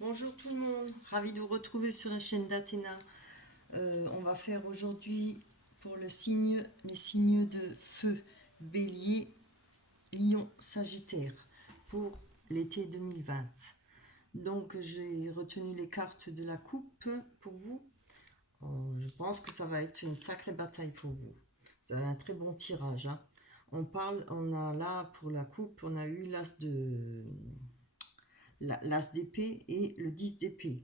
Bonjour tout le monde, ravi de vous retrouver sur la chaîne d'Athéna. On va faire aujourd'hui pour les signes de feu, Bélier, Lion, Sagittaire, pour l'été 2020. Donc j'ai retenu les cartes de la coupe pour vous. Je pense que ça va être une sacrée bataille pour vous. Vous avez un très bon tirage, hein. On a là pour la coupe, on a eu l'as d'épée et le 10 d'épée.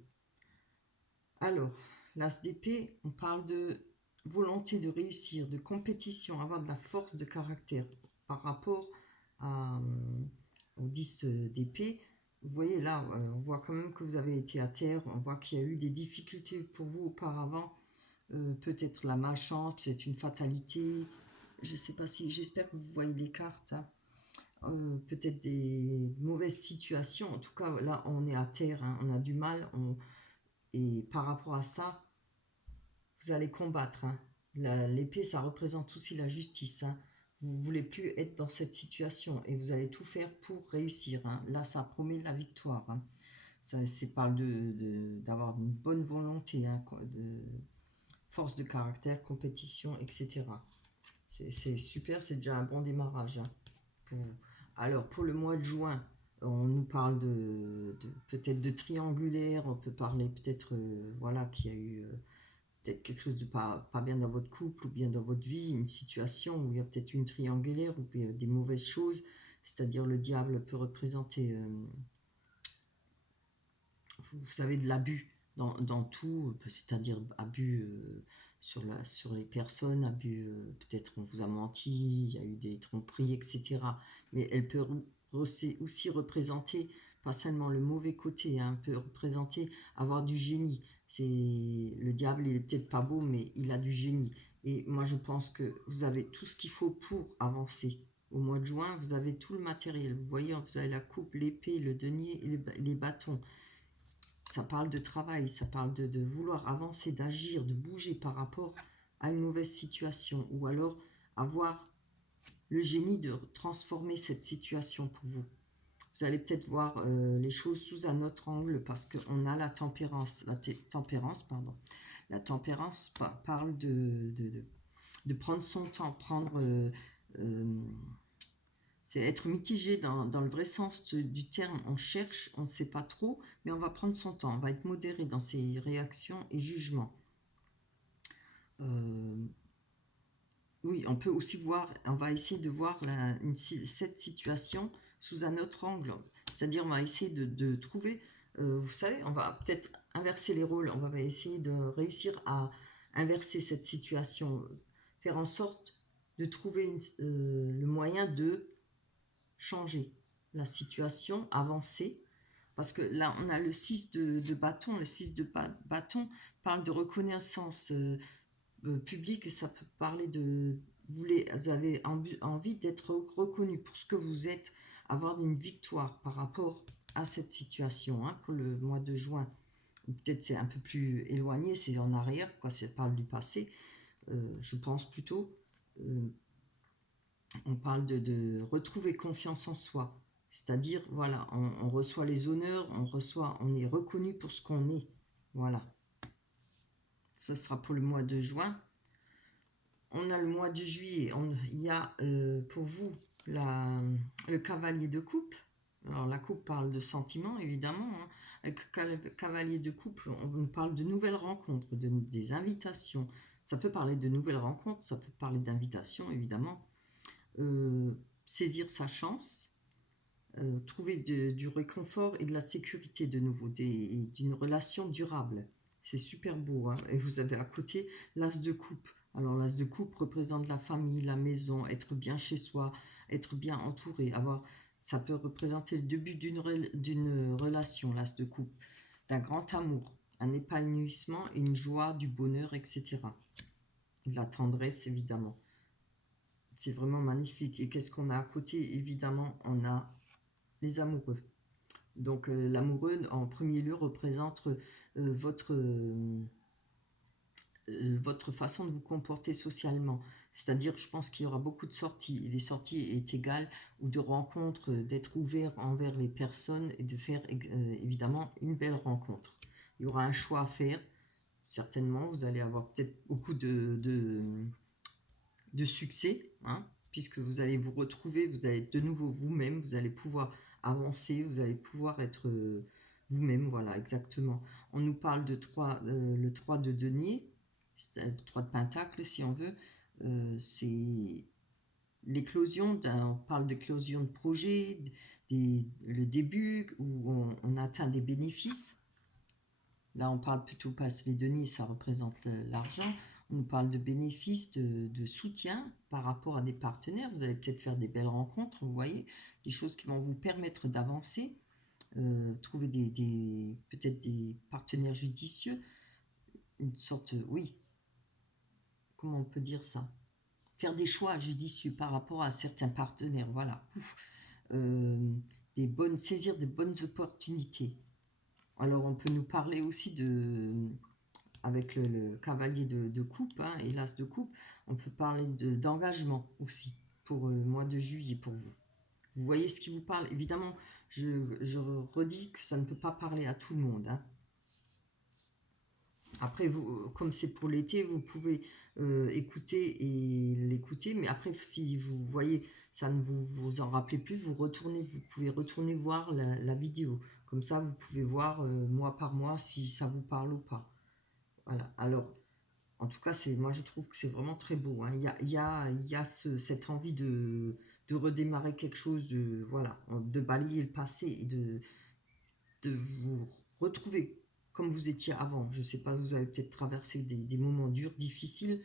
Alors, l'as d'épée, on parle de volonté de réussir, de compétition, avoir de la force de caractère par rapport au 10 d'épée. Vous voyez là, on voit quand même que vous avez été à terre, on voit qu'il y a eu des difficultés pour vous auparavant, peut-être la malchance, c'est une fatalité, je ne sais pas si, j'espère que vous voyez les cartes, hein. Peut-être des mauvaises situations, en tout cas là on est à terre, hein, on a du mal, et par rapport à ça, vous allez combattre, hein. L'épée, ça représente aussi la justice, hein. Vous ne voulez plus être dans cette situation et vous allez tout faire pour réussir, hein. Là, ça promet la victoire, hein. Ça parle d'avoir une bonne volonté, hein, de force de caractère, compétition, etc. C'est super, c'est déjà un bon démarrage, hein, pour vous. Alors, pour le mois de juin, on nous parle peut-être de triangulaire, on peut parler peut-être voilà, qu'il y a eu peut-être quelque chose de pas bien dans votre couple ou bien dans votre vie, une situation où il y a peut-être une triangulaire ou des mauvaises choses, c'est-à-dire le diable peut représenter, vous savez, de l'abus dans tout, c'est-à-dire abus sur les personnes, abus, peut-être on vous a menti, il y a eu des tromperies, etc. Mais elle peut aussi représenter, pas seulement le mauvais côté, hein, peut représenter avoir du génie. Le diable, il est peut-être pas beau, mais il a du génie. Et moi, je pense que vous avez tout ce qu'il faut pour avancer. Au mois de juin, vous avez tout le matériel. Vous voyez, vous avez la coupe, l'épée, le denier et les bâtons. Ça parle de travail, ça parle de vouloir avancer, d'agir, de bouger par rapport à une mauvaise situation, ou alors avoir le génie de transformer cette situation pour vous. Vous allez peut-être voir les choses sous un autre angle parce qu'on a la tempérance. La tempérance parle de prendre son temps, c'est être mitigé dans le vrai sens du terme. On cherche, on ne sait pas trop, mais on va prendre son temps. On va être modéré dans ses réactions et jugements. Oui, on peut aussi voir, on va essayer de voir cette situation sous un autre angle. C'est-à-dire, on va essayer de trouver, vous savez, on va peut-être inverser les rôles. On va essayer de réussir à inverser cette situation, faire en sorte de trouver le moyen de changer la situation, avancer. Parce que là, on a le 6 de bâton. Le 6 de bâton parle de reconnaissance publique. Ça peut parler de... Vous avez envie d'être reconnu pour ce que vous êtes, avoir une victoire par rapport à cette situation, hein, pour le mois de juin. Peut-être c'est un peu plus éloigné, c'est en arrière, quoi, ça parle du passé, je pense plutôt. On parle de retrouver confiance en soi. C'est-à-dire, voilà, on reçoit les honneurs, on est reconnu pour ce qu'on est. Voilà. Ce sera pour le mois de juin. On a le mois de juillet. Il y a pour vous le cavalier de coupe. Alors, la coupe parle de sentiments, évidemment, hein. Avec le cavalier de couple, on parle de nouvelles rencontres, des invitations. Ça peut parler de nouvelles rencontres, ça peut parler d'invitations, évidemment. Saisir sa chance, trouver du réconfort et de la sécurité de nouveau, d'une relation durable. C'est super beau, hein. Et vous avez à côté l'as de coupe. Alors l'as de coupe représente la famille, la maison, être bien chez soi, être bien entouré. Ça peut représenter le début d'une relation, l'as de coupe, d'un grand amour, un épanouissement, une joie, du bonheur, etc. De la tendresse, évidemment. C'est vraiment magnifique. Et qu'est-ce qu'on a à côté? Évidemment, on a les amoureux. Donc l'amoureux, en premier lieu, représente votre votre façon de vous comporter socialement. C'est-à-dire, je pense qu'il y aura beaucoup de sorties. Les sorties est égales ou de rencontres, d'être ouvert envers les personnes et de faire évidemment une belle rencontre. Il y aura un choix à faire. Certainement, vous allez avoir peut-être beaucoup de succès, hein, puisque vous allez vous retrouver, vous allez être de nouveau vous-même, vous allez pouvoir avancer, vous allez pouvoir être vous-même, voilà, exactement. On nous parle de le 3 de denier, le 3 de pentacle, si on veut, c'est l'éclosion, on parle d'éclosion de projet, le début où on atteint des bénéfices. Là, on parle plutôt pas les deniers, ça représente l'argent. On nous parle de bénéfices, de soutien par rapport à des partenaires. Vous allez peut-être faire des belles rencontres, vous voyez, des choses qui vont vous permettre d'avancer, trouver peut-être des partenaires judicieux, une sorte, oui, comment on peut dire ça? Faire des choix judicieux par rapport à certains partenaires, voilà. Euh, saisir des bonnes opportunités. Alors, on peut nous parler aussi avec le cavalier de coupe, hein, et l'as de coupe, on peut parler d'engagement aussi pour le mois de juillet pour vous. Vous voyez ce qui vous parle. Évidemment, je redis que ça ne peut pas parler à tout le monde, hein. Après, vous, comme c'est pour l'été, vous pouvez écouter et l'écouter, mais après, si vous voyez, ça ne vous en rappelez plus, vous pouvez retourner voir la vidéo. Comme ça, vous pouvez voir mois par mois si ça vous parle ou pas. Voilà. Alors, en tout cas, moi, je trouve que c'est vraiment très beau, hein. Il y a cette envie de redémarrer quelque chose, voilà, de balayer le passé et de vous retrouver comme vous étiez avant. Je ne sais pas, vous avez peut-être traversé des moments durs, difficiles,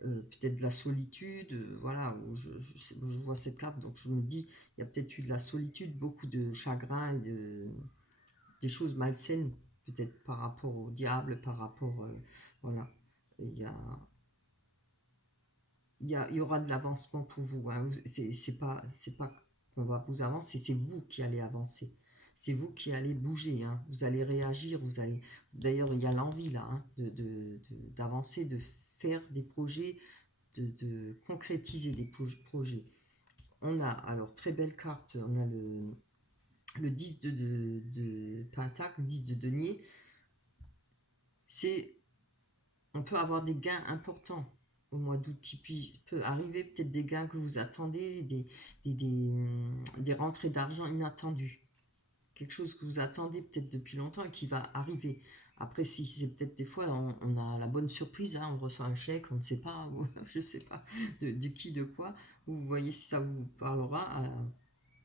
peut-être de la solitude, voilà, je vois cette carte, donc je me dis, il y a peut-être eu de la solitude, beaucoup de chagrin, des choses malsaines, peut-être par rapport au diable, par rapport, voilà, il y a, il y aura de l'avancement pour vous, hein. C'est pas qu'on va vous avancer, c'est vous qui allez avancer. C'est vous qui allez bouger, hein. Vous allez réagir, vous allez. D'ailleurs, il y a l'envie là, hein, d'avancer, de faire des projets, de concrétiser des projets. On a alors très belle carte, on a le 10 de Pentacle, le 10 de denier. C'est on peut avoir des gains importants au mois d'août qui peut arriver, peut-être des gains que vous attendez, des rentrées d'argent inattendues. Quelque chose que vous attendez peut-être depuis longtemps et qui va arriver. Après, si c'est peut-être des fois, on a la bonne surprise, hein, on reçoit un chèque, on ne sait pas, je ne sais pas de qui, de quoi. Vous voyez si ça vous parlera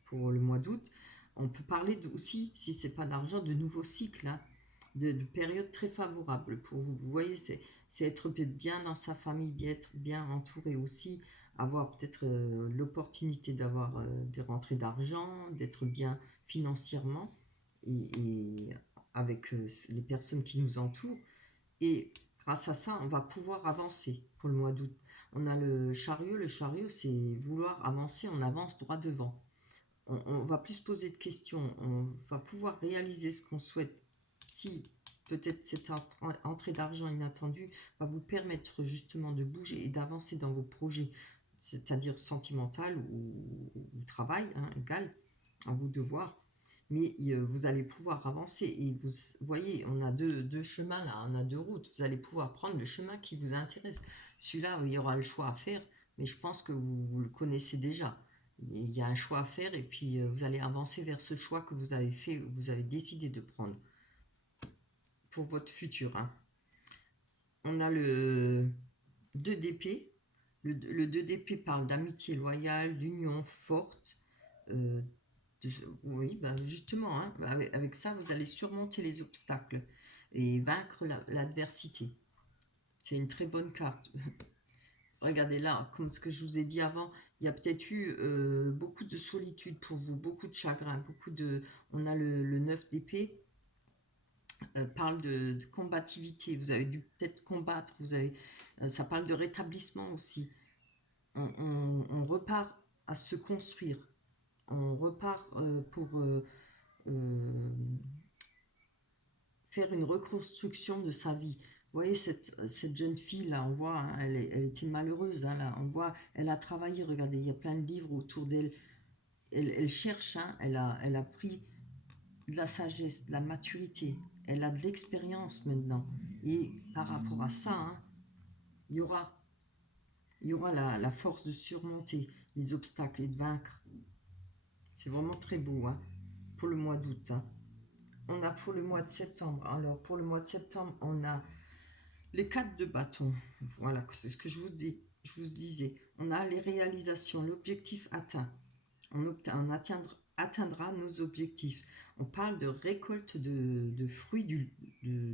pour le mois d'août. On peut parler aussi, si c'est pas d'argent, de nouveaux cycles, hein, de périodes très favorables pour vous. Vous voyez, c'est être bien dans sa famille, être bien entouré aussi, avoir peut-être l'opportunité d'avoir des rentrées d'argent, d'être bien financièrement et avec les personnes qui nous entourent. Et grâce à ça, on va pouvoir avancer pour le mois d'août. On a le chariot, c'est vouloir avancer, on avance droit devant. On va plus se poser de questions, on va pouvoir réaliser ce qu'on souhaite. Si peut-être cette entrée d'argent inattendue va vous permettre justement de bouger et d'avancer dans vos projets, c'est-à-dire sentimental ou travail, hein, égal, à vous de voir. Mais vous allez pouvoir avancer et vous voyez, on a deux chemins là, on a deux routes. Vous allez pouvoir prendre le chemin qui vous intéresse. Celui-là, il y aura le choix à faire, mais je pense que vous le connaissez déjà. Il y a un choix à faire et puis vous allez avancer vers ce choix que vous avez fait, vous avez décidé de prendre pour votre futur, hein. On a le 2 d'épée. Le 2 d'épée parle d'amitié loyale, d'union forte. euh, oui, bah justement, hein, avec ça, vous allez surmonter les obstacles et vaincre l'adversité. C'est une très bonne carte. Regardez là, comme ce que je vous ai dit avant, il y a peut-être eu beaucoup de solitude pour vous, beaucoup de chagrin, On a le 9 d'épée, parle de combativité. Vous avez dû peut-être combattre. Ça parle de rétablissement aussi. On repart à se construire. On repart pour faire une reconstruction de sa vie. voyez, cette jeune fille, là, on voit, hein, elle était malheureuse, hein, là, on voit, elle a travaillé, regardez, il y a plein de livres autour d'elle. Elle cherche, hein, elle a pris de la sagesse, de la maturité, elle a de l'expérience maintenant. Et par rapport à ça, hein, il y aura, il y aura la force de surmonter les obstacles et de vaincre. C'est vraiment très beau, hein, pour le mois d'août, hein. On a pour le mois de septembre. Alors, pour le mois de septembre, on a les 4 de bâton. Voilà, c'est ce que je vous dis. Je vous disais. On a les réalisations, l'objectif atteint. On atteindra nos objectifs. On parle de récolte de fruits de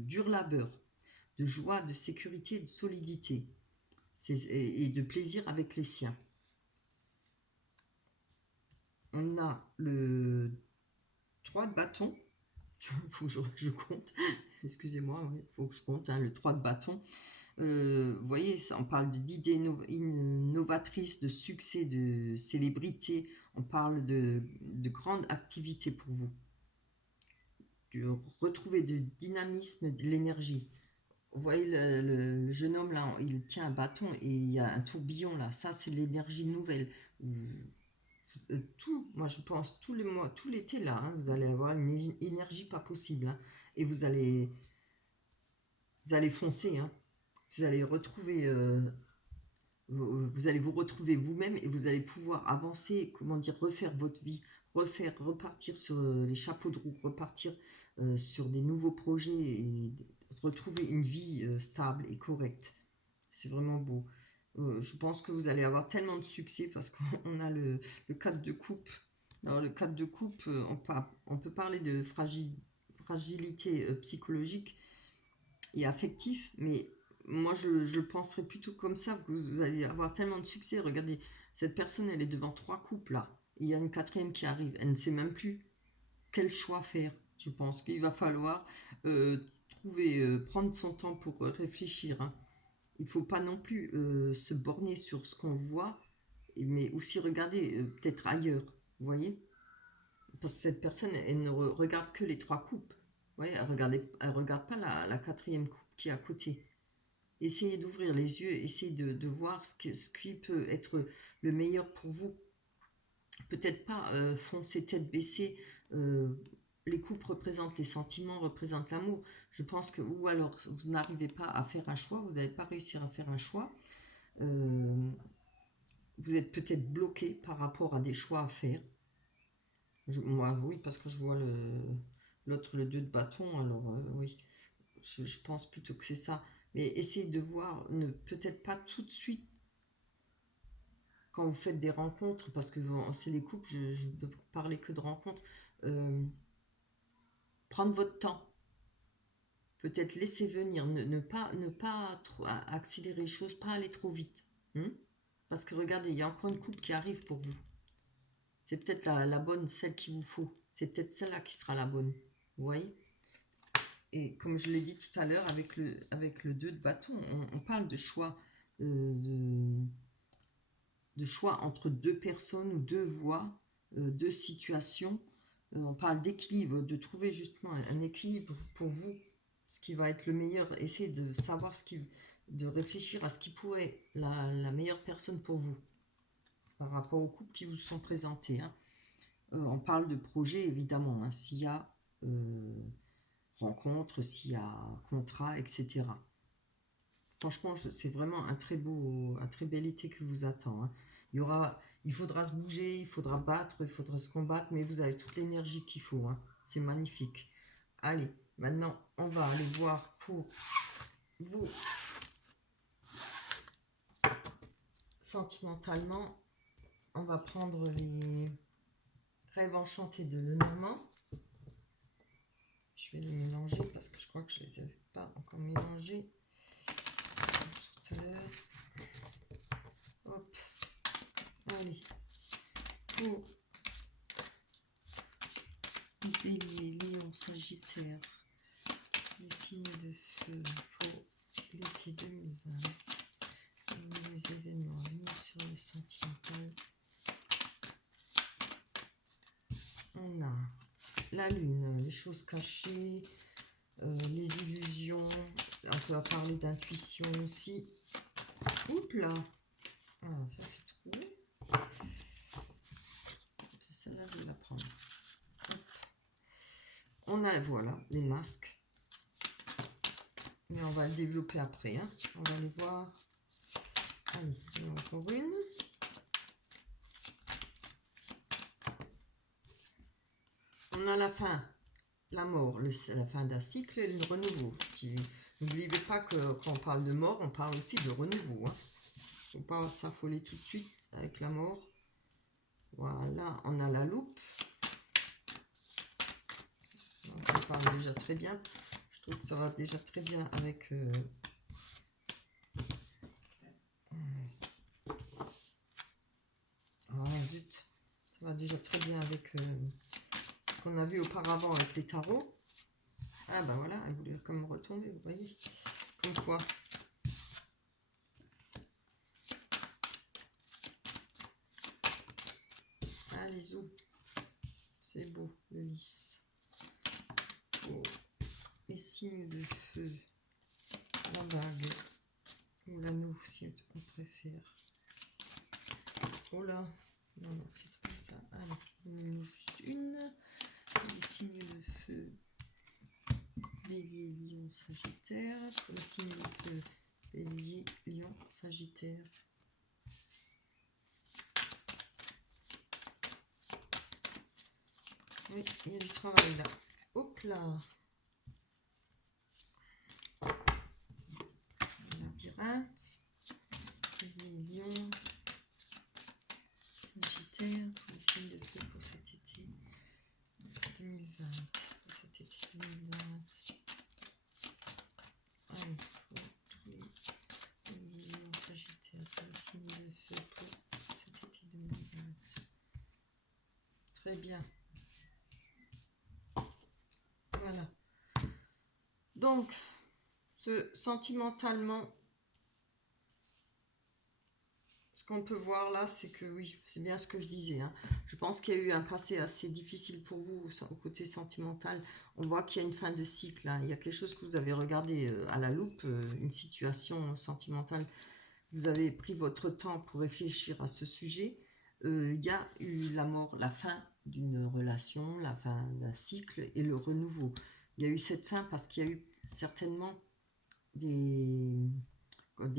dur labeur, de joie, de sécurité, de solidité et de plaisir avec les siens. On a le 3 de bâton. Il faut que je compte. Excusez-moi, il faut que je compte, hein, le 3 de bâton. Vous voyez, on parle d'idées novatrices, de succès, de célébrité. On parle de grandes activités pour vous. De retrouver du dynamisme, de l'énergie. Vous voyez, le jeune homme, là, il tient un bâton et il y a un tourbillon, là. Ça, c'est l'énergie nouvelle. Moi, je pense, tous les mois, tout l'été, là, hein, vous allez avoir une énergie pas possible. Hein, et vous allez foncer, hein. Vous allez retrouver, vous allez vous retrouver vous-même et vous allez pouvoir avancer, comment dire, refaire votre vie, repartir sur les chapeaux de roue, repartir sur des nouveaux projets et retrouver une vie stable et correcte. C'est vraiment beau. Je pense que vous allez avoir tellement de succès parce qu'on a le 4 de coupe. Alors le 4 de coupe, on peut parler de fragilité psychologique et affectif, mais moi je penserais plutôt comme ça, que vous allez avoir tellement de succès. Regardez, cette personne, elle est devant 3 coupes là, il y a une 4e qui arrive, elle ne sait même plus quel choix faire. Je pense qu'il va falloir prendre son temps pour réfléchir, hein. Il ne faut pas non plus se borner sur ce qu'on voit, mais aussi regarder peut-être ailleurs, vous voyez. Parce que cette personne, elle ne regarde que les 3 coupes. Vous voyez, elle regarde pas la 4e coupe qui est à côté. Essayez d'ouvrir les yeux, essayez de voir ce qui peut être le meilleur pour vous. Peut-être pas foncer tête baissée. Les coupes représentent les sentiments, représentent l'amour. Je pense que, ou alors vous n'arrivez pas à faire un choix, vous n'allez pas réussir à faire un choix. Vous êtes peut-être bloqué par rapport à des choix à faire. Moi, oui, parce que je vois l'autre, le 2 de bâton, alors oui, je pense plutôt que c'est ça. Mais essayez de voir, peut-être pas tout de suite quand vous faites des rencontres, parce que c'est les couples, je ne peux parler que de rencontres. Prendre votre temps. Peut-être laisser venir, ne pas trop accélérer les choses, pas aller trop vite. Parce que regardez, il y a encore une coupe qui arrive pour vous. C'est peut-être la bonne, celle qu'il vous faut. C'est peut-être celle-là qui sera la bonne. Vous voyez? Et comme je l'ai dit tout à l'heure, avec le 2 de bâton, on parle de choix, de choix entre 2 personnes ou 2 voies, 2 situations. On parle d'équilibre, de trouver justement un équilibre pour vous, ce qui va être le meilleur. Essayez de savoir de réfléchir à ce qui pourrait être la meilleure personne pour vous par rapport aux couples qui vous sont présentés, hein. On parle de projet évidemment, hein, s'il y a rencontre, s'il y a contrat, etc. Franchement, c'est vraiment un très bel été qui vous attend, hein. Il faudra se bouger, il faudra battre, il faudra se combattre, mais vous avez toute l'énergie qu'il faut, hein. C'est magnifique. Allez, maintenant, on va aller voir pour vous sentimentalement. On va prendre les rêves enchantés de Lenormand. Je vais les mélanger parce que je crois que je ne les avais pas encore mélangés tout à l'heure. Hop. Allez. Pour Bélier, Lion, Sagittaire, les signes de feu pour l'été 2020, les événements à venir sur le sentimental. On a la lune, les choses cachées, les illusions. En peut parler d'intuition aussi. Oups là. Ah, ça c'est trouvé. C'est celle-là, je vais la prendre. Hop. On a, voilà, les masques. Mais on va le développer après. Hein. On va aller voir. Allez, il y en a encore une. On a la fin, la mort, la fin d'un cycle et le renouveau. N'oubliez pas que quand on parle de mort, on parle aussi de renouveau. Hein. Il ne faut pas s'affoler tout de suite avec la mort. Voilà, on a la loupe. Ça parle déjà très bien. Je trouve que ça va déjà très bien avec... Ah zut, ça va déjà très bien avec ce qu'on a vu auparavant avec les tarots. Ah ben voilà, elle voulait comme retomber, vous voyez. Comme quoi. Ah les os. C'est beau, le lys. Oh. Les signes de feu. La bague. Ou l'anneau si on préfère. Oh là. Non, non, c'est trop ça. Alors, on en juste une. Les signes de feu. Bélier, Lion, Sagittaire. Les signes de feu. Bélier, Lion, Sagittaire. Oui, il y a du travail là. Hop là. Labyrinthe. Bélier, Lion. Sagittaire. Les signes de feu pour cet été 2020. Pour cet été 2020. Allez, pour tous les lions Sagittaire. Pour les signes de feu pour cet été 2020. Très bien. Voilà. Donc, sentimentalement, ce qu'on peut voir là, c'est que oui, c'est bien ce que je disais. Hein. Je pense qu'il y a eu un passé assez difficile pour vous au côté sentimental. On voit qu'il y a une fin de cycle. Hein. Il y a quelque chose que vous avez regardé à la loupe, une situation sentimentale. Vous avez pris votre temps pour réfléchir à ce sujet. Il y a eu la mort, la fin d'une relation, la fin d'un cycle et le renouveau. Il y a eu cette fin parce qu'il y a eu certainement des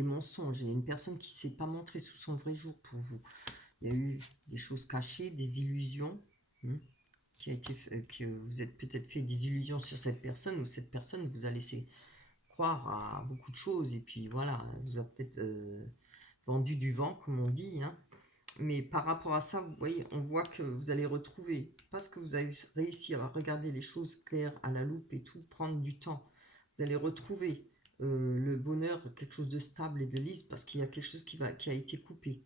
mensonges. Il y a une personne qui ne s'est pas montrée sous son vrai jour pour vous. Il y a eu des choses cachées, des illusions, que vous êtes peut-être fait des illusions sur cette personne, ou cette personne vous a laissé croire à beaucoup de choses, et puis voilà, vous a peut-être vendu du vent, comme on dit. Hein. Mais par rapport à ça, vous voyez, on voit que vous allez retrouver, parce que vous avez réussi à regarder les choses claires à la loupe et tout, prendre du temps, vous allez retrouver le bonheur, quelque chose de stable et de lisse, parce qu'il y a quelque chose qui a été coupé,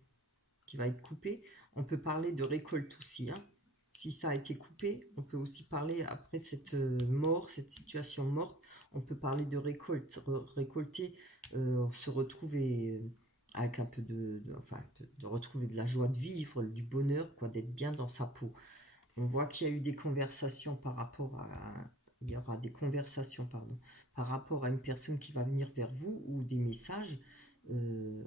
qui va être coupé. On peut parler de récolte aussi. Hein. Si ça a été coupé, on peut aussi parler, après cette mort, cette situation morte, on peut parler de récolte, récolter, se retrouver avec un peu enfin, de retrouver de la joie de vivre, du bonheur, quoi, d'être bien dans sa peau. On voit qu'il y a eu des conversations par rapport à... Il y aura des conversations, pardon, par rapport à une personne qui va venir vers vous, ou des messages.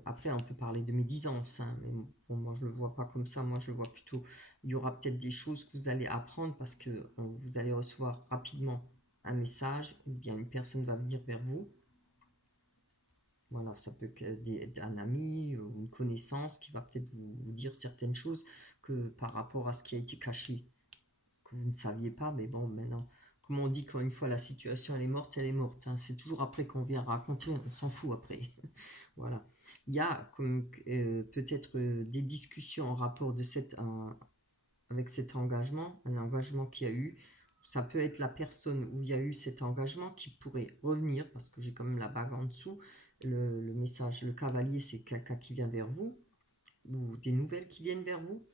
Après, on peut parler de médisance, hein, mais bon, moi je ne le vois pas comme ça. Moi je le vois plutôt, il y aura peut-être des choses que vous allez apprendre parce que vous allez recevoir rapidement un message, ou bien une personne va venir vers vous. Voilà, ça peut être un ami ou une connaissance qui va peut-être vous dire certaines choses que par rapport à ce qui a été caché, que vous ne saviez pas. Mais bon, maintenant, comme on dit, quand une fois la situation elle est morte, elle est morte. Hein. C'est toujours après qu'on vient raconter, on s'en fout après. Voilà. Il y a comme peut-être des discussions en rapport de avec cet engagement, un engagement qu'il y a eu. Ça peut être la personne où il y a eu cet engagement qui pourrait revenir, parce que j'ai quand même la bague en dessous. Le message, le cavalier, c'est quelqu'un qui vient vers vous, ou des nouvelles qui viennent vers vous.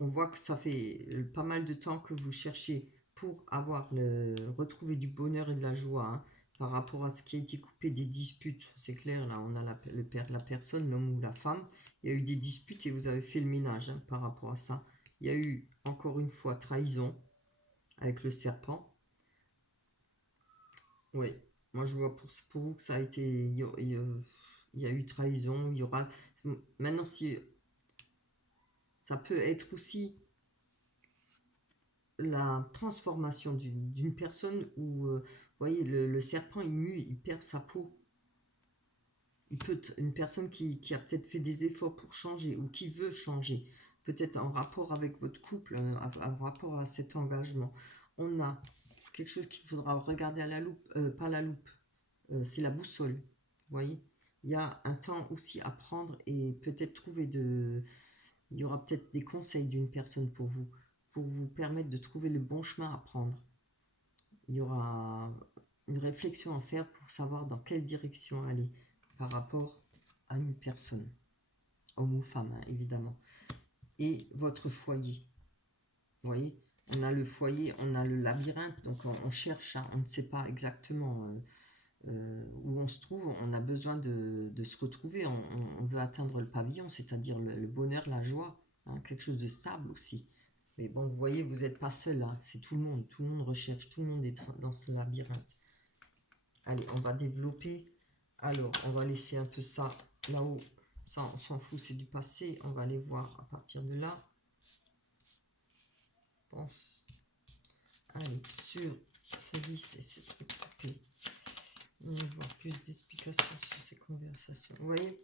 On voit que ça fait pas mal de temps que vous cherchez pour retrouver du bonheur et de la joie. Hein, par rapport à ce qui a été coupé, des disputes. C'est clair, là, on a la personne, l'homme ou la femme. Il y a eu des disputes et vous avez fait le ménage hein, par rapport à ça. Il y a eu, encore une fois, trahison avec le serpent. Oui. Moi, je vois pour vous que ça a été... il y a eu trahison, il y aura... Maintenant, si ça peut être aussi la transformation d'une personne où, vous voyez, le serpent, il mue, il perd sa peau. Il peut être une personne qui a peut-être fait des efforts pour changer ou qui veut changer, peut-être en rapport avec votre couple, en rapport à cet engagement. On a quelque chose qu'il faudra regarder à la loupe, pas la loupe, c'est la boussole. Vous voyez, il y a un temps aussi à prendre et peut-être trouver de... Il y aura peut-être des conseils d'une personne pour vous permettre de trouver le bon chemin à prendre. Il y aura une réflexion à faire pour savoir dans quelle direction aller par rapport à une personne, homme ou femme, hein, évidemment. Et votre foyer. Vous voyez, on a le foyer, on a le labyrinthe, donc on cherche, hein, on ne sait pas exactement où on se trouve, on a besoin de se retrouver, on veut atteindre le pavillon, c'est-à-dire le bonheur, la joie, hein, quelque chose de stable aussi. Mais bon, vous voyez, vous n'êtes pas seul là, c'est tout le monde recherche, tout le monde est dans ce labyrinthe. Allez, on va développer. Alors, on va laisser un peu ça là-haut. Ça, on s'en fout, c'est du passé. On va aller voir à partir de là. Pense. Allez, sur ce vice et ces trucs coupés. On va voir plus d'explications sur ces conversations. Vous voyez,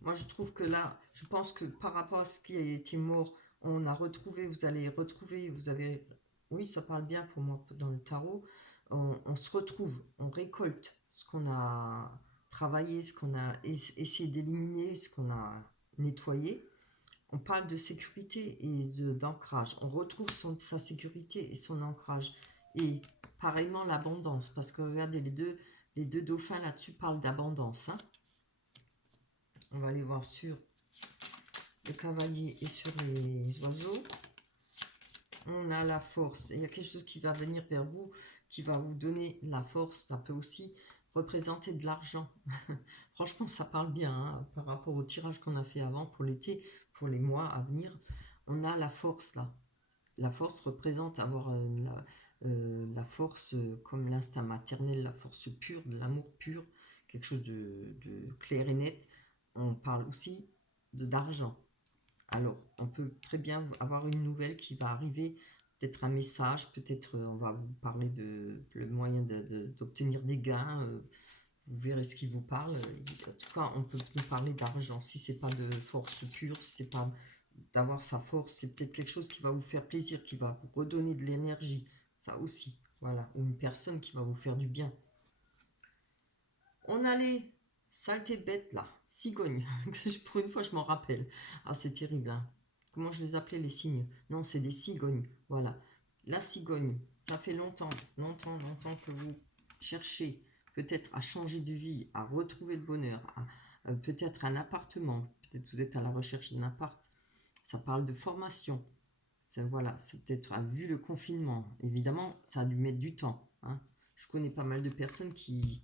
moi je trouve que là, je pense que par rapport à ce qui a été mort, on a retrouvé, vous allez retrouver, vous avez... Oui, ça parle bien pour moi dans le tarot. On se retrouve, on récolte ce qu'on a travaillé, ce qu'on a essayé d'éliminer, ce qu'on a nettoyé. On parle de sécurité et d'ancrage. On retrouve sa sécurité et son ancrage. Et pareillement l'abondance, parce que regardez, les deux dauphins là-dessus parlent d'abondance. Hein. On va aller voir sur le cavalier et sur les oiseaux. On a la force. Et il y a quelque chose qui va venir vers vous, qui va vous donner la force. Ça peut aussi représenter de l'argent. Franchement, ça parle bien hein, par rapport au tirage qu'on a fait avant pour l'été, pour les mois à venir. On a la force là. La force représente avoir la force comme l'instinct maternel, la force pure, de l'amour pur, quelque chose de clair et net. On parle aussi d'argent. Alors, on peut très bien avoir une nouvelle qui va arriver, peut-être un message, peut-être on va vous parler de le moyen d'obtenir des gains. Vous verrez ce qui vous parle. En tout cas, on peut nous parler d'argent. Si c'est pas de force pure, si c'est pas d'avoir sa force, c'est peut-être quelque chose qui va vous faire plaisir, qui va vous redonner de l'énergie. Ça aussi, voilà. Ou une personne qui va vous faire du bien. On a les saletés de bêtes là, cigognes. Pour une fois, je m'en rappelle. Ah, c'est terrible. Hein. Comment je les appelais les cygnes? Non, c'est des cigognes. Voilà. La cigogne, ça fait longtemps que vous cherchez peut-être à changer de vie, à retrouver le bonheur, à peut-être un appartement. Peut-être vous êtes à la recherche d'un appart. Ça parle de formation. Voilà, c'est peut-être vu le confinement. Évidemment, ça a dû mettre du temps. Hein. Je connais pas mal de personnes qui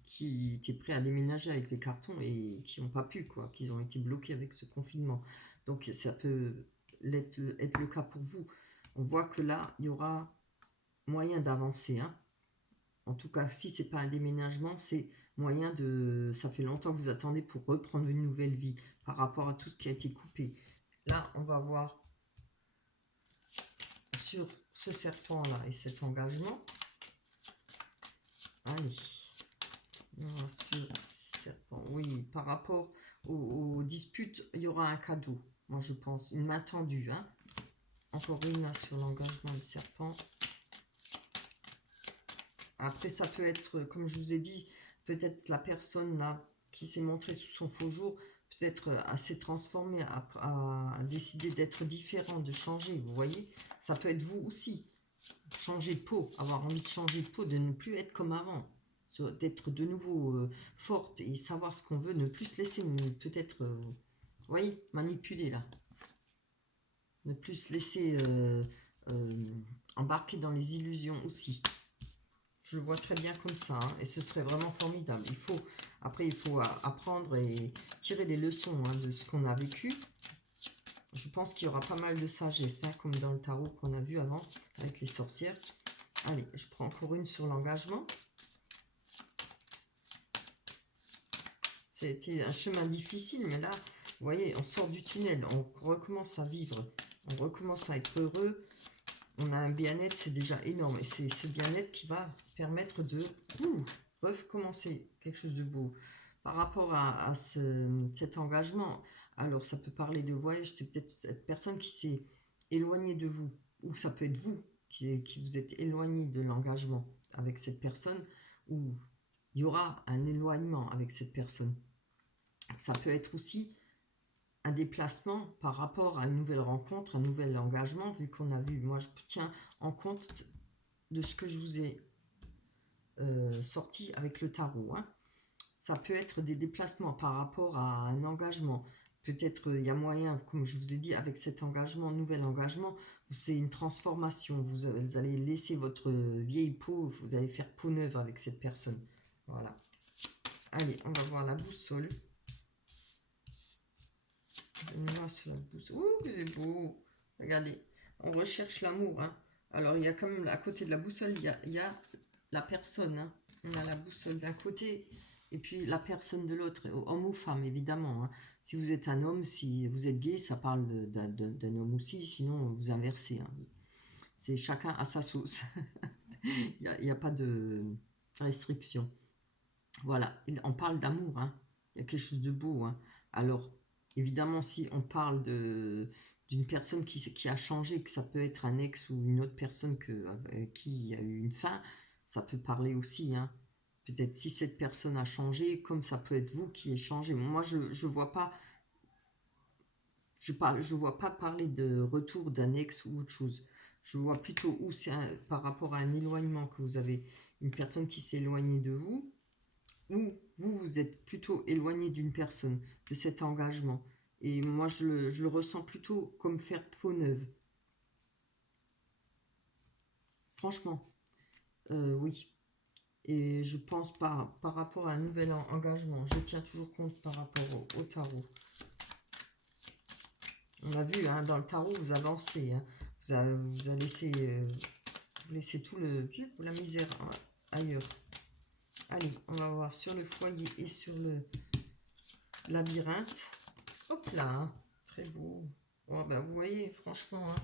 étaient prêtes à déménager avec les cartons et qui n'ont pas pu, quoi, qui ont été bloqués avec ce confinement. Donc ça peut être le cas pour vous. On voit que là, il y aura moyen d'avancer. Hein. En tout cas, si c'est pas un déménagement, c'est moyen de... Ça fait longtemps que vous attendez pour reprendre une nouvelle vie par rapport à tout ce qui a été coupé. Là, on va voir sur ce serpent-là et cet engagement. Allez, sur serpent. Oui, par rapport aux disputes, il y aura un cadeau. Moi, je pense, une main tendue. Hein. Encore une là sur l'engagement du serpent. Après, ça peut être, comme je vous ai dit, peut-être la personne là qui s'est montrée sous son faux jour, peut-être assez transformée, à décider d'être différent, de changer. Vous voyez, ça peut être vous aussi. Changer de peau, avoir envie de changer de peau, de ne plus être comme avant, d'être de nouveau forte et savoir ce qu'on veut, ne plus se laisser peut-être, vous voyez, manipuler là, ne plus se laisser embarquer dans les illusions aussi. Je le vois très bien comme ça, hein, et ce serait vraiment formidable. Après, il faut apprendre et tirer les leçons hein, de ce qu'on a vécu. Je pense qu'il y aura pas mal de sagesse, hein, comme dans le tarot qu'on a vu avant, avec les sorcières. Allez, je prends encore une sur l'engagement. C'était un chemin difficile, mais là, vous voyez, on sort du tunnel, on recommence à vivre, on recommence à être heureux, on a un bien-être, c'est déjà énorme. Et c'est ce bien-être qui va permettre de recommencer quelque chose de beau. Par rapport à cet engagement, alors ça peut parler de voyage, c'est peut-être cette personne qui s'est éloignée de vous, ou ça peut être vous qui vous êtes éloigné de l'engagement avec cette personne, ou il y aura un éloignement avec cette personne. Ça peut être aussi un déplacement par rapport à une nouvelle rencontre, un nouvel engagement, vu qu'on a vu, moi je tiens en compte de ce que je vous ai sorti avec le tarot. Hein. Ça peut être des déplacements par rapport à un engagement. Peut-être il y a moyen, comme je vous ai dit, avec cet engagement, nouvel engagement, c'est une transformation. Vous allez laisser votre vieille peau, vous allez faire peau neuve avec cette personne. Voilà. Allez, on va voir la boussole. Là, sur la boussole. Ouh, c'est beau. Regardez, on recherche l'amour. Hein. Alors, il y a quand même, à côté de la boussole, il y a la personne. Hein. On a la boussole d'un côté et puis la personne de l'autre, homme ou femme, évidemment. Hein. Si vous êtes un homme, si vous êtes gay, ça parle d'un homme aussi, sinon vous inversez. Hein. C'est chacun à sa sauce. Il n'y a pas de restriction. Voilà, on parle d'amour, hein. Il y a quelque chose de beau. Hein. Alors, évidemment, si on parle d'une personne qui a changé, que ça peut être un ex ou une autre personne qui a eu une fin, ça peut parler aussi. Hein. Peut-être si cette personne a changé, comme ça peut être vous qui avez changé. Moi, je vois pas, je vois pas parler de retour d'un ex ou autre chose. Je vois plutôt où c'est par rapport à un éloignement que vous avez une personne qui s'est éloignée de vous, ou vous êtes plutôt éloigné d'une personne, de cet engagement. Et moi, je le ressens plutôt comme faire peau neuve. Franchement, oui. Et je pense par rapport à un nouvel engagement, je tiens toujours compte par rapport au tarot. On a vu, hein, dans le tarot, vous avancez. Hein. Vous avez laissé, vous laissez tout la misère ailleurs. Allez, on va voir sur le foyer et sur le labyrinthe. Hop là, hein, très beau. Oh, ben, vous voyez, franchement, hein,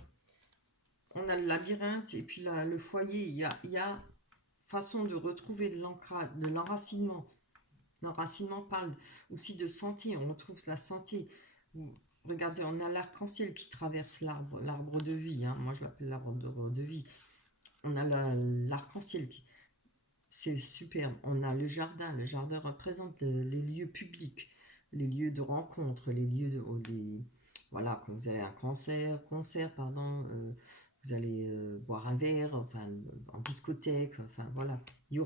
on a le labyrinthe et puis là, le foyer, il y a façon de retrouver de l'enracinement. L'enracinement parle aussi de santé, on retrouve la santé. Regardez, on a l'arc-en-ciel qui traverse l'arbre de vie. Hein. Moi, je l'appelle l'arbre de vie. On a l'arc-en-ciel qui... C'est superbe. On a le jardin. Le jardin représente les lieux publics, les lieux de rencontre, les lieux de... voilà, quand vous avez un concert, pardon, vous allez boire un verre, enfin, en discothèque, enfin, voilà. Il y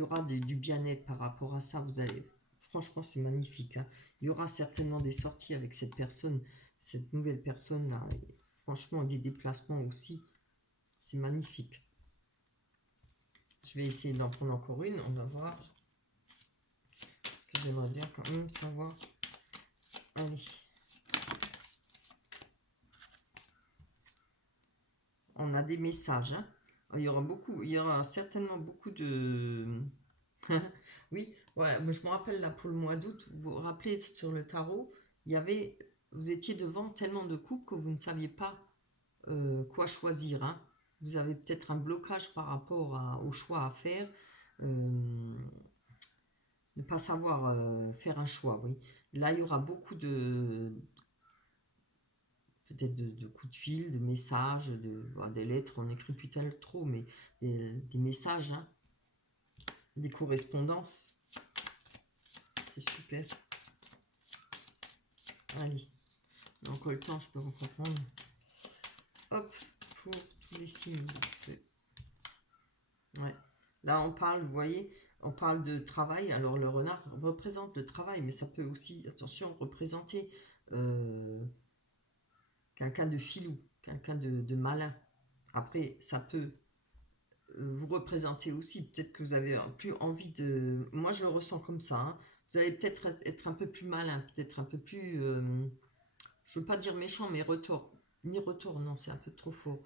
aura du bien-être par rapport à ça. Vous allez... Franchement, c'est magnifique. Hein. Il y aura certainement des sorties avec cette personne, cette nouvelle personne-là. Franchement, des déplacements aussi. C'est magnifique. Je vais essayer d'en prendre encore une. On va voir. Parce que j'aimerais bien quand même savoir. Allez. On a des messages. Hein. Il y aura certainement beaucoup de... oui, ouais, je me rappelle là pour le mois d'août, vous vous rappelez sur le tarot, vous étiez devant tellement de couples que vous ne saviez pas quoi choisir. Hein. Vous avez peut-être un blocage par rapport au choix à faire, ne pas savoir faire un choix. Oui, là il y aura beaucoup de peut-être de coups de fil, de messages, des lettres. On n'écrit plus tellement trop, mais des messages, hein, des correspondances. C'est super. Allez, encore le temps, je peux vous comprendre. Hop, pour tous les signes de feu. Ouais. Là, on parle, vous voyez, on parle de travail. Alors, le renard représente le travail, mais ça peut aussi, attention, représenter quelqu'un de filou, quelqu'un de malin. Après, ça peut vous représenter aussi. Peut-être que vous avez plus envie de... Moi, je le ressens comme ça. Hein. Vous allez peut-être être un peu plus malin, peut-être un peu plus... je veux pas dire méchant, mais retour. Ni retour, non, c'est un peu trop fort.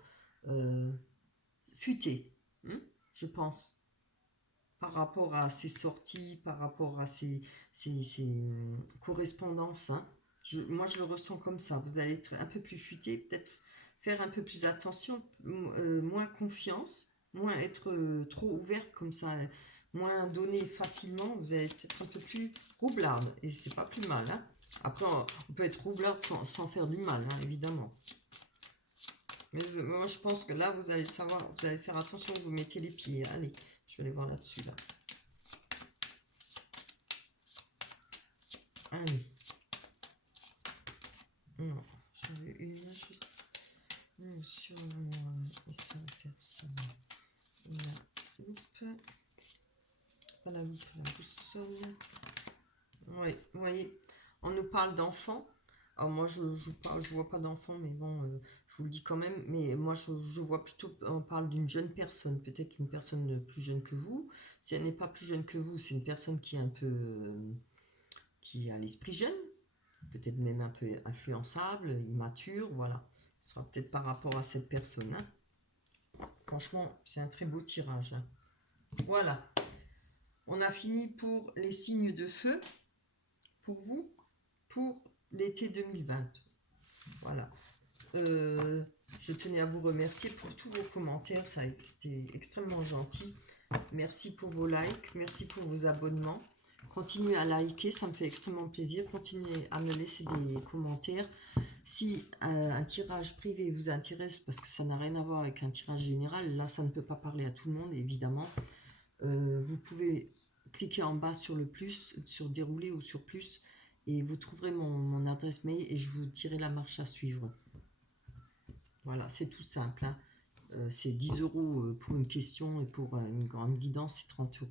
Futé, je pense. par rapport à ses sorties, par rapport à ses correspondances. Hein. Moi, je le ressens comme ça. Vous allez être un peu plus futé, peut-être faire un peu plus attention, moins confiance, moins être trop ouverte comme ça, moins donner facilement. Vous allez peut-être un peu plus roublarde et c'est pas plus mal. Hein. Après, on peut être roublarde sans faire du mal, hein, évidemment. Mais moi, je pense que là, vous allez savoir, vous allez faire attention où vous mettez les pieds. Allez, je vais aller voir là-dessus, là. Allez. Non, j'en veux une juste sur moi et sur la personne. La loupe. Pas la loupe, la boussole. Oui, vous voyez, on nous parle d'enfants. Alors moi, je vois pas d'enfants, mais bon, je vous le dis quand même. Mais moi, je vois plutôt, on parle d'une jeune personne, peut-être une personne plus jeune que vous. Si elle n'est pas plus jeune que vous, c'est une personne qui est un peu, qui a l'esprit jeune, peut-être même un peu influençable, immature, voilà. Ce sera peut-être par rapport à cette personne. Hein. Franchement, c'est un très beau tirage. Hein. Voilà. On a fini pour les signes de feu, pour vous, pour l'été 2020. Voilà. Je tenais à vous remercier pour tous vos commentaires, ça a été extrêmement gentil. Merci pour vos likes, merci pour vos abonnements. Continuez à liker, ça me fait extrêmement plaisir. Continuez à me laisser des commentaires. Si un tirage privé vous intéresse, parce que ça n'a rien à voir avec un tirage général, là ça ne peut pas parler à tout le monde évidemment, vous pouvez cliquer en bas sur le plus, sur dérouler ou sur plus, et vous trouverez mon adresse mail et je vous dirai la marche à suivre. Voilà, c'est tout simple. Hein. C'est 10 € pour une question et pour une grande guidance, c'est 30 €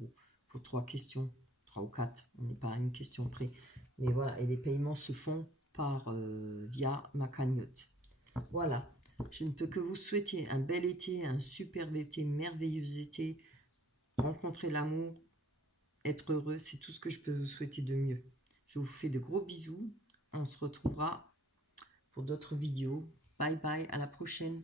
pour 3 questions, 3 ou 4. On n'est pas à une question près. Mais voilà, et les paiements se font via ma cagnotte. Voilà, je ne peux que vous souhaiter un bel été, un superbe été, merveilleux été. Rencontrer l'amour, être heureux, c'est tout ce que je peux vous souhaiter de mieux. Je vous fais de gros bisous. On se retrouvera pour d'autres vidéos. Bye bye, à la prochaine.